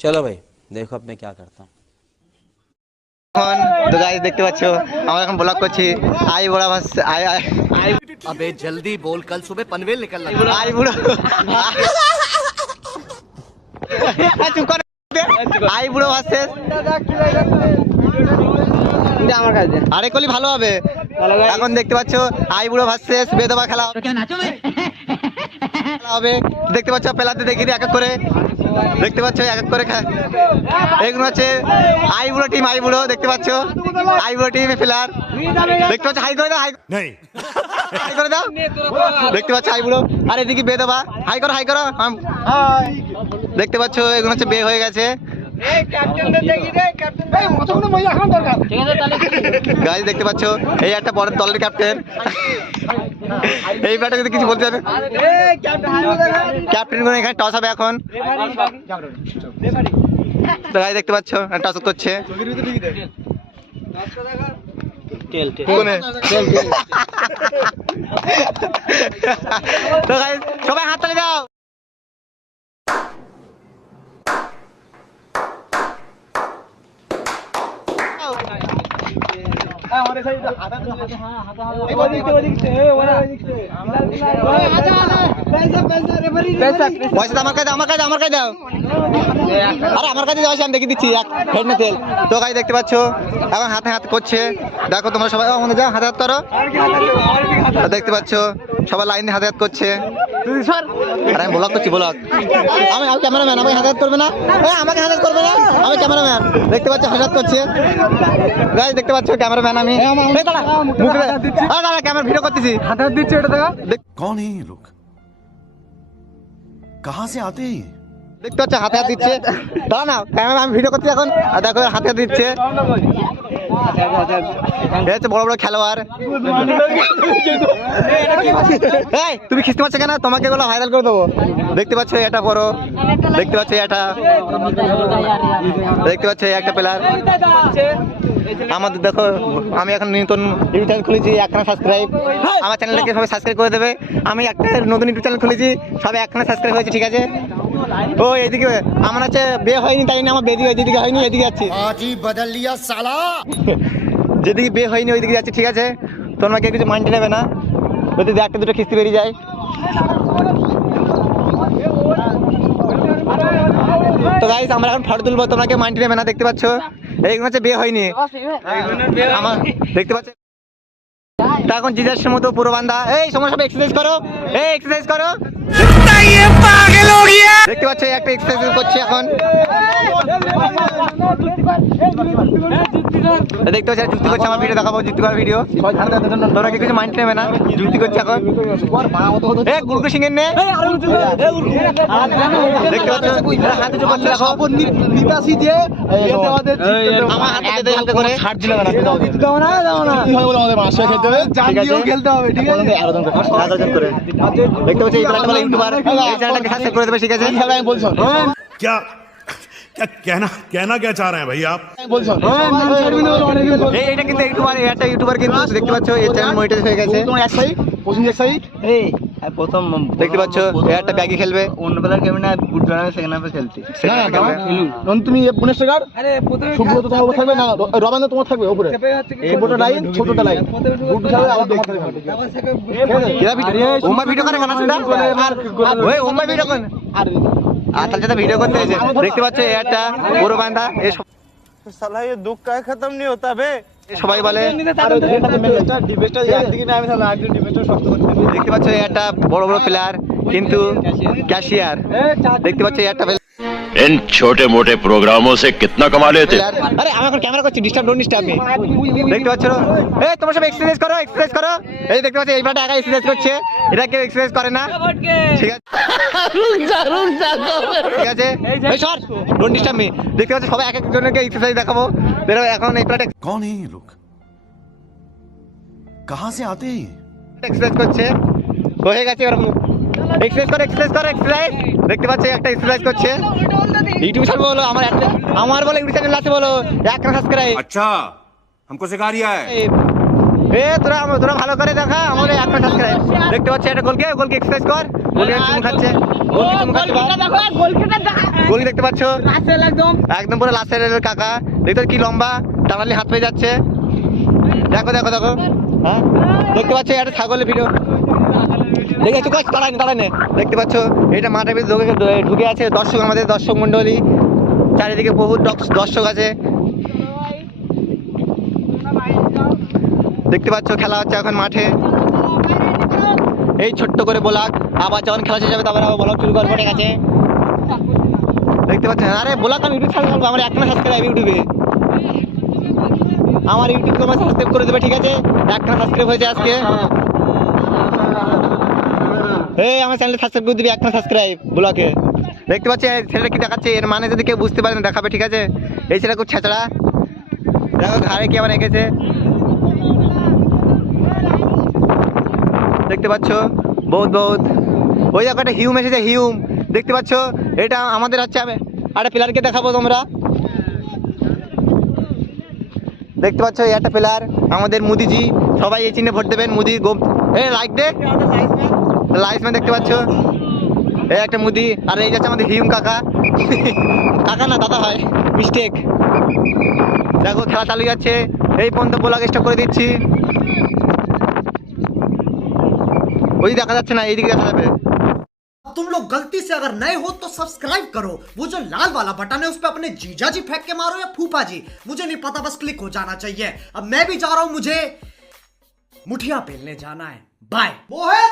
चलो भाई देखो अब मैं क्या करता हूँ। तो गाइस देखते পাচ্ছো আমরা এখন ব্লগ করছি আই বড়া ভাস আই अबे जल्दी बोल, कल सुबह पनवेल निकलना। আই বুড়ো চুপ কর আই বুড়ো ভার্সেস আমার কাছে আরে কলি ভালো হবে এখন দেখতে পাচ্ছো আই বুড়ো ভার্সেস বেদবা খেলা হবে দেখতে পাচ্ছো পেলাতে দেখি এক এক করে দেখতে পাচ্ছো এক এক করে এগুলো হচ্ছে আই বুড়ো টিম আই বুড়ো দেখতে পাচ্ছো আই বুড়ো টিম প্লেয়ার দেখতে পাচ্ছো হাই করে দাও হাই হাই করে দাও দেখতে পাচ্ছো আই বুড়ো আর এদিকে বেদবা হাই করো দেখতে পাচ্ছো এগুলো হচ্ছে বে হয়ে গেছে গাইস দেখতে পাচ্ছো এই একটা বড় দলের ক্যাপ্টেন এই ব্যাটা যদি কিছু বলতে হবে ক্যাপ্টেন কোন এখানে টস হবে এখন তো গাইস দেখতে পাচ্ছো টস করছে তো গাইস সবাই হাত তালি দাও পয়সা আমার কাছে দাও আরে আমার কাছে যাও আমি দেখে দিচ্ছি হেড না তেল তো গাইস দেখতে পাচ্ছো এখন হাতে হাত করছে দেখো তোমরা সবাই আমাদের যাও হাতে হাত করো দেখতে পাচ্ছো সবাই লাইন দিয়ে হাতে হাত করছে আরে আমি ব্লগ করছি ব্লগ আমি ক্যামেরাম্যান আমাকে হাতে হাত করবে না আমাকে হাতে হাত করবে না আমি ক্যামেরাম্যান দেখতে পাচ্ছো হাতে হাত করছে গাইস দেখতে পাচ্ছো ক্যামেরাম্যান আমি দাঁড়া ক্যামেরা ভিডিও করতেছি হাতে হাত দিচ্ছে এটা দেখো कौन है ये लोग कहां से आते हैं দেখতে পাচ্ছ হাতে হাত দিচ্ছে দাঁড়া না ক্যামেরা আমি ভিডিও করছি এখন আর দেখো হাতে হাত দিচ্ছে বড় বড় খেলোয়াড় এই তুমি খিস্তি পাচ্ছ কেন তোমাকে এগুলো ভাইরাল করে দেবো দেখতে পাচ্ছ এটা বড় দেখতে পাচ্ছ এটা দেখতে পাচ্ছ একটা প্লেয়ার আমাদের দেখো আমি এখন নতুন ইউটিউব চ্যানেল খুলেছি একখানা সাবস্ক্রাইব আমার চ্যানেলটাকে সবাই সাবস্ক্রাইব করে দেবে আমি একটা নতুন ইউটিউব চ্যানেল খুলেছি সবাই একখানা সাবস্ক্রাইব হয়েছে ঠিক আছে ও এদিকে আমার হচ্ছে বিয়ে হয়নি তাই না আমার বেদি যেদিকে হয়নি এদিকে যাচ্ছি बदल लिया साला যেদিকে বিয়ে হয়নি ওইদিকে যাচ্ছি ঠিক আছে তোমাকে কিছু মাইন্ডে নেবে না যদি একটা দুটো কিস্তি বেরিয়ে যায় তো গাইস আমরা এখন ফটো তুলবো তোমাকে মাইন্ডে নেবে না দেখতে পাচ্ছ এইগুলো হচ্ছে বিয়ে হয়নি আমার দেখতে পাচ্ছ এখন জিজাসের মতো পুরো বান্ধা এই সময় সব এক্সারসাইজ করো দেখতে পাচ্ছ একটা এক্সারসাইজ করছে এখন দেখতে পাচ্ছ যুক্তি করছে আমার ভিডিও দেখাবো যুক্তি করার ভিডিও তোমরা কিছু মাইন্ড নেবে না যুক্তি করছে এখন গুরুকু সিং এর নে দেখতে পাচ্ছ হাতে চোখ করছে দেখো নিতাসি যে আমার হাতে হালকা করে ছাড় দিল না দাও না আমাদের মাসে খেলতে হবে জানিও খেলতে হবে ঠিক আছে আয়োজন করে দেখতে পাচ্ছ এই চ্যানেলটা বলে ইউটিউবার এই চ্যানেলটাকে সাবস্ক্রাইব করে দেবে ঠিক আছে আমি বলছো क्या कहना क्या चाह रहे हैं भाई आप বলছো এইটা কিন্তু ইউটিউবার একটা ইউটিউবার কিন্তু দেখতে পাচ্ছ এই চ্যানেল মনিটাইজ হয়ে গেছে প্রথম দেখতে পাচ্ছ একটা ব্যাগই খেলবে অন্য প্লেয়ার খেলবে না বুট বানাবে সেকেন্ড হাফে খেলতে তুমি পুনেশ গার্ড আরে প্রথমে সুব্রত তোমার উপর থাকবে না রবান্দা তোমার থাকবে উপরে এই ছোটটা লাইন বুট খেলবে আবার তোমার থাকবে ওমা ভিডিও করে গানা শুননা আর ওই ওমা ভিডিও করে আর তাহলে ভিডিও করতে হয়েছে দেখতে পাচ্ছ একটা পুরো বান্ধা এই साला ये दुख का खत्म नहीं होता बे সবাই বলে দেখতে পাচ্ছ একটা বড় বড় প্লেয়ার কিন্তু ক্যাশিয়ার দেখতে পাচ্ছ একটা इन छोटे मोटे प्रोग्रामों से कितना कमा लेते हैं? আরে আমি এখন ক্যামেরা করছি ডোন্ট ডিস্টার্ব মি দেখতে পাচ্ছ এই তোমরা সব এক্সারসাইজ করো এই দেখতে পাচ্ছ এইবারটা একা এক্সারসাইজ করছে এটা কেউ এক্সারসাইজ করে না ঠিক আছে ঠিক আছে এই সর ডোন্ট ডিস্টার্ব মি দেখতে পাচ্ছ সবাই এক এক জনকে এক্সারসাইজ দেখাবো এখন এই প্লেয়ারটা कौन है ये लोग कहां से आते हैं এক্সারসাইজ করছে হয়ে গেছে এরকম এক্সারসাইজ করো দেখতে পাচ্ছ একটা এক্সারসাইজ করছে ইউটিউব চ্যানেল বলো আমার বলে ইউটিউব চ্যানেল আছে বলো একটা সাবস্ক্রাইব अच्छा हमको सिखा रिया है তোরা ভালো করে দেখা আমাদের একটা সাবস্ক্রাইব দেখতে পাচ্ছ একটা গোলকে এক্সারসাইজ কর গোলকি চুমু খাচ্ছে, গোলকি চুমু খাচ্ছে গোলকি দেখতে পাচ্ছ একদম পুরো লাস্টের কাকা দেখতে কি লম্বা টানালি হাত পেয়ে যাচ্ছে। দেখো দেখো দেখো হ্যাঁ দেখতে পাচ্ছ একটা ছাগলের ভিডিও দেখেছো কষ্ট তাড়াইনি দেখতে পাচ্ছ এটা মাঠের ভিতরে ঢুকে আছে দর্শক, আমাদের দর্শক মন্ডলী চারিদিকে বহু দর্শক আছে দেখতে পাচ্ছ। খেলা হচ্ছে এখন মাঠে, এই ছোট্ট করে ব্লগ, আবার যখন খেলা শেষ যাবে তারপরে আবার ব্লগ শুরু করবো, ঠিক আছে দেখতে পাচ্ছেন। আরে ব্লগ আমি ইউটিউব চ্যানেল করবো, আমার একটা সাবস্ক্রাইব ইউটিউবে, আমার ইউটিউব তোমার সাবস্ক্রাইব করে দেবে, ঠিক আছে একটা সাবস্ক্রাইব হয়েছে আজকে, এই আমার চ্যানেলে সাবস্ক্রাইব করে দিবি, একটা সাবস্ক্রাইব ব্লগে। দেখতে পাচ্ছি ছেলেটা কি দেখাচ্ছে, এর মানে যদি কেউ বুঝতে পারেন দেখাবে, ঠিক আছে। এই ছেলেটা খুব ছেঁচড়া, দেখো ঘাড়ে কি আবার এঁকেছে দেখতে পাচ্ছ, বহুত বহুত। ওই দেখো একটা হিউম এসেছে, হিউম দেখতে পাচ্ছ, এটা আমাদের হচ্ছে একটা প্লেয়ারকে দেখাবো তোমরা দেখতে পাচ্ছ, এই একটা প্লেয়ার আমাদের মোদিজি, সবাই এই চিহ্নে ভোট দেবেন, মোদি লাইক দে লাইসম্যান দেখতে পাচ্ছ, এই একটা মুদি। আর এই যাচ্ছে আমাদের হিউম কাকা, কাকা না দাদা হয়, মিস্টেক। দেখো খেলা চালু যাচ্ছে, এই পর্যন্ত ব্লগ স্টপ করে দিচ্ছি, ওই দেখা যাচ্ছে না, এইদিকে দেখা যাবে। तुम लोग गलती से अगर नए हो तो सब्सक्राइब करो, वो जो लाल वाला बटन है उस पे अपने जीजा जी फेंक के मारो या फूफा जी, मुझे नहीं पता, बस क्लिक हो जाना चाहिए। अब मैं भी जा रहा हूं, मुझे मुठिया पेलने जाना है, बाय। वो है